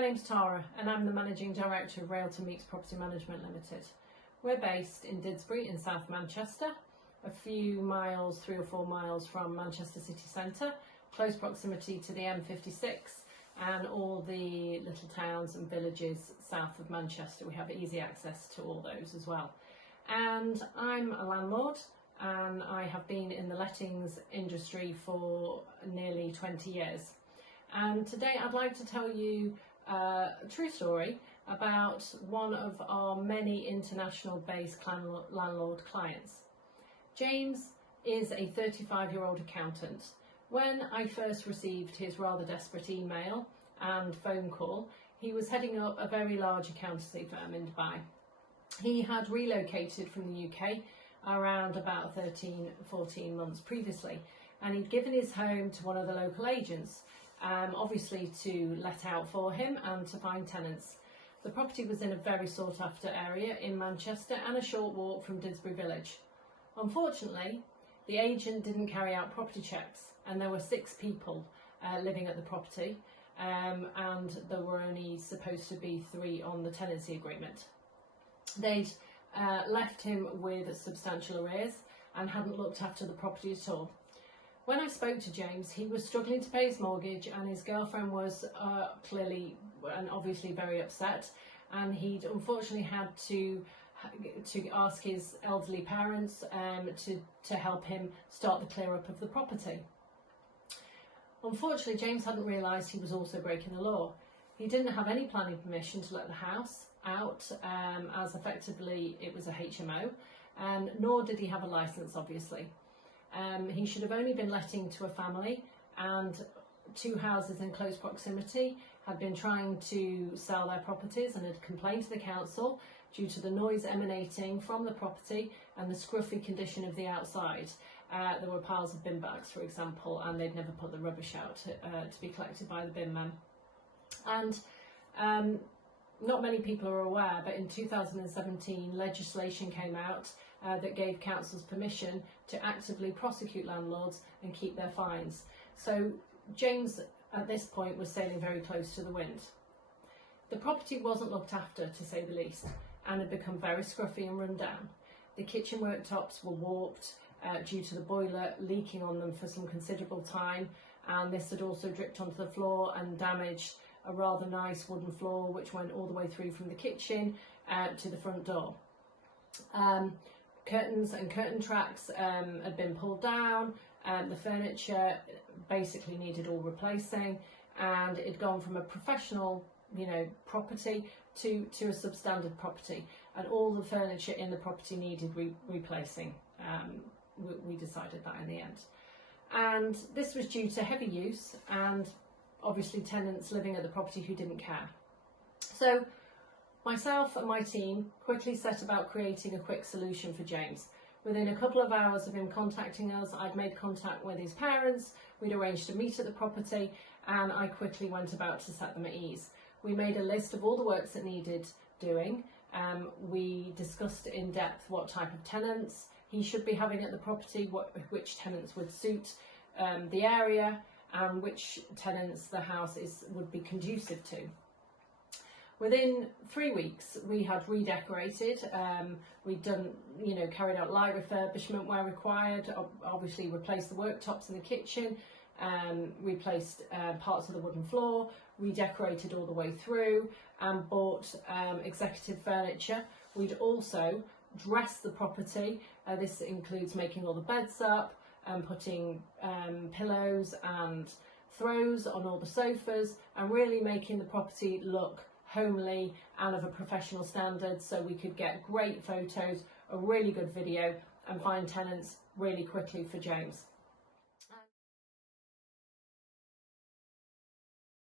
My name's Tara and I'm the Managing Director of Railton Meeks Property Management Limited. We're based in Didsbury in South Manchester, a few miles, 3 or 4 miles from Manchester city centre, close proximity to the M56 and all the little towns and villages south of Manchester. We have easy access to all those as well. And I'm a landlord and I have been in the lettings industry for nearly 20 years. And today I'd like to tell you a true story about one of our many international based landlord clients. James is a 35-year-old accountant. When I first received his rather desperate email and phone call, he was heading up a very large accountancy firm in Dubai. He had relocated from the UK around about 13-14 months previously, and he'd given his home to one of the local agents, obviously to let out for him and to find tenants. The property was in a very sought after area in Manchester and a short walk from Didsbury village. Unfortunately, the agent didn't carry out property checks and there were 6 people living at the property, and there were only supposed to be 3 on the tenancy agreement. They'd left him with substantial arrears and hadn't looked after the property at all. When I spoke to James, he was struggling to pay his mortgage and his girlfriend was clearly and obviously very upset, and he'd unfortunately had to ask his elderly parents to help him start the clear up of the property. Unfortunately, James hadn't realised he was also breaking the law. He didn't have any planning permission to let the house out, as effectively it was a HMO, nor did he have a licence, obviously. He should have only been letting to a family, and 2 houses in close proximity had been trying to sell their properties and had complained to the council due to the noise emanating from the property and the scruffy condition of the outside. There were piles of bin bags, for example, and they'd never put the rubbish out to be collected by the bin men. And not many people are aware, but in 2017 legislation came out that gave councils permission to actively prosecute landlords and keep their fines. So James at this point was sailing very close to the wind. The property wasn't looked after, to say the least, and had become very scruffy and run down. The kitchen worktops were warped due to the boiler leaking on them for some considerable time, and this had also dripped onto the floor and damaged a rather nice wooden floor which went all the way through from the kitchen to the front door. Curtains and curtain tracks had been pulled down, the furniture basically needed all replacing, and it'd gone from a professional property to a substandard property, and all the furniture in the property needed replacing. We decided that in the end, and this was due to heavy use and obviously tenants living at the property who didn't care. So myself and my team quickly set about creating a quick solution for James. Within a couple of hours of him contacting us, I'd made contact with his parents, we'd arranged to meet at the property, and I quickly went about to set them at ease. We made a list of all the works that needed doing. We discussed in depth what type of tenants he should be having at the property, which tenants would suit the area, and which tenants the house would be conducive to. Within 3 weeks, we had redecorated. We'd done, carried out light refurbishment where required. Obviously, replaced the worktops in the kitchen, replaced parts of the wooden floor, redecorated all the way through, and bought executive furniture. We'd also dressed the property. This includes making all the beds up, and putting pillows and throws on all the sofas, and really making the property look homely and of a professional standard, so we could get great photos, a really good video, and find tenants really quickly for James.